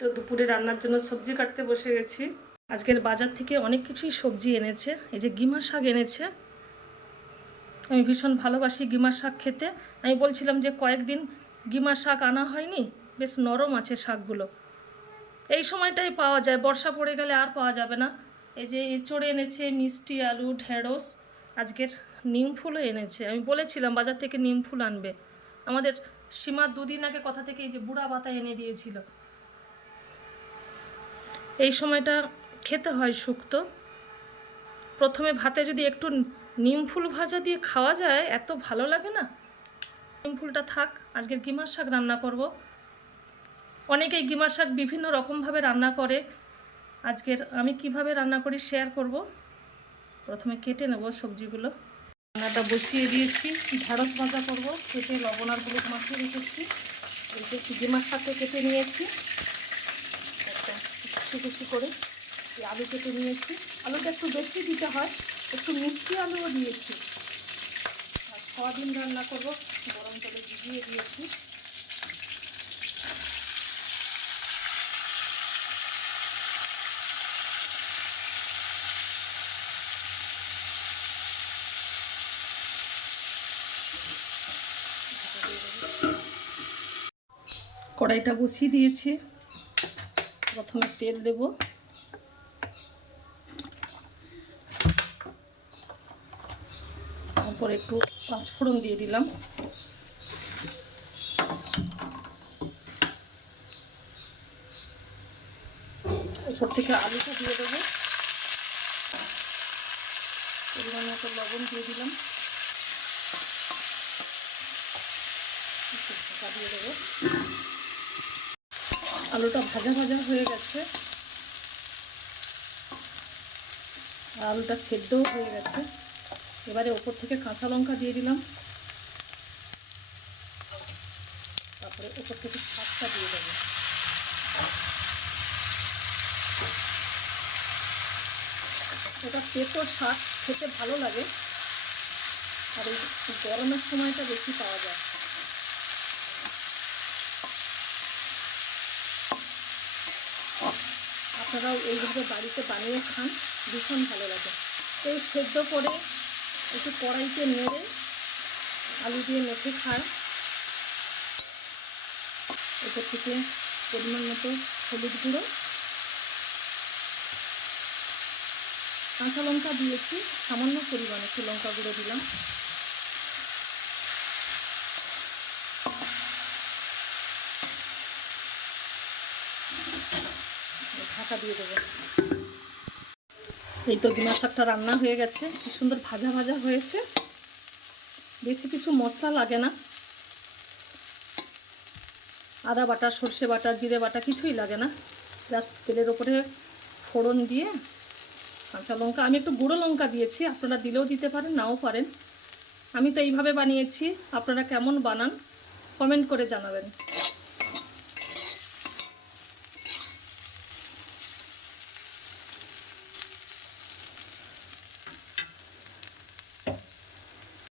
তো দুপুরে রান্নার জন্য সবজি কাটতে বসে গেছি। আজকের বাজার থেকে অনেক কিছুই সবজি এনেছে। এই যে গিমা শাক এনেছে, আমি ভীষণ ভালোবাসি গিমা শাক খেতে। আমি বলছিলাম যে কয়েকদিন গিমা শাক আনা হয়নি, বেশ নরম আছে শাকগুলো। এই সময়টাই পাওয়া যায়, বর্ষা পড়ে গেলে আর পাওয়া যাবে না। এই যে এঁচড় এনেছে, মিষ্টি আলু, ঢেঁড়স, আজকের নিম ফুলও এনেছে। আমি বলেছিলাম বাজার থেকে নিম ফুল আনবে। আমাদের সীমা দুদিন আগে কথা থেকে এই যে বুড়া পাতা এনে দিয়েছিল। এই সময়টা খেতে হয় শুক্তো। প্রথমে ভাতে যদি একটু নিম ফুল ভাজা দিয়ে খাওয়া যায়, এত ভালো লাগে না। নিম ফুলটা থাক, আজকের গিমার শাক রান্না করব। অনেকেই গিমার শাক বিভিন্ন রকমভাবে রান্না করে, আজকের আমি কিভাবে রান্না করি শেয়ার করব। প্রথমে কেটে নেব সবজিগুলো। রান্নাটা বসিয়ে দিয়েছি, ঢেঁড়স ভাজা করব। কেটে লবণ আর হলুদ মাখিয়ে রেখেছি। এই যে গিমার শাকটা কেটে নিয়েছি, একটা কুচি কুচি করে আলু কেটে নিয়েছি। আলুটা একটু বেশি দিতে হয়, একটু মিষ্টি আলুও দিয়েছি। আর সয়াবিন রান্না করব, গরম জলে ভিজিয়ে দিয়েছি। কড়াইটা বসিয়ে দিয়েছি, প্রথমে তেল দেব। তারপর একটু পাঁচফোড়ন দিয়ে দিলাম। এরপর থেকে আলুটা দিয়ে দেবো। পরিমাণ মতো লবণ দিয়ে দিলাম, ঢাকা দিয়ে দেবো। আলুটা ভাজা ভাজা হয়ে গেছে, আর আলুটা সেদ্ধও হয়ে গেছে। এবারে ওপর থেকে কাঁচা লঙ্কা দিয়ে দিলাম, তারপরে ওপর থেকে শাকটা দিয়ে দেবো। এটা পেঁপো শাক খেতে ভালো লাগে, আর এই গরমের সময়টা বেশি পাওয়া যায়। আপনারাও এইভাবে বাড়িতে বানিয়ে খান, ভীষণ ভালো লাগে। এই সেদ্ধ করে একটু কড়াইতে নেড়ে আলু দিয়ে মেখে খায়। এটার থেকে পরিমাণ মতো হলুদ গুঁড়ো, কাঁচা লঙ্কা দিয়েছি, সামান্য পরিমাণে একটু লঙ্কা গুঁড়ো দিলাম। ঢাকা দিয়ে দেবো। এই তো গিমা শাকটা রান্না হয়ে গেছে, কি সুন্দর ভাজা ভাজা হয়েছে। বেশি কিছু মশলা লাগে না, আদা বাটা, সর্ষে বাটা, জিরে বাটা কিছুই লাগে না। জাস্ট তেলের ওপরে ফোড়ন দিয়ে কাঁচা লঙ্কা, আমি একটু গুঁড়ো লঙ্কা দিয়েছি, আপনারা দিলেও দিতে পারেন, নাও পারেন। আমি তো এইভাবে বানিয়েছি, আপনারা কেমন বানান কমেন্ট করে জানাবেন।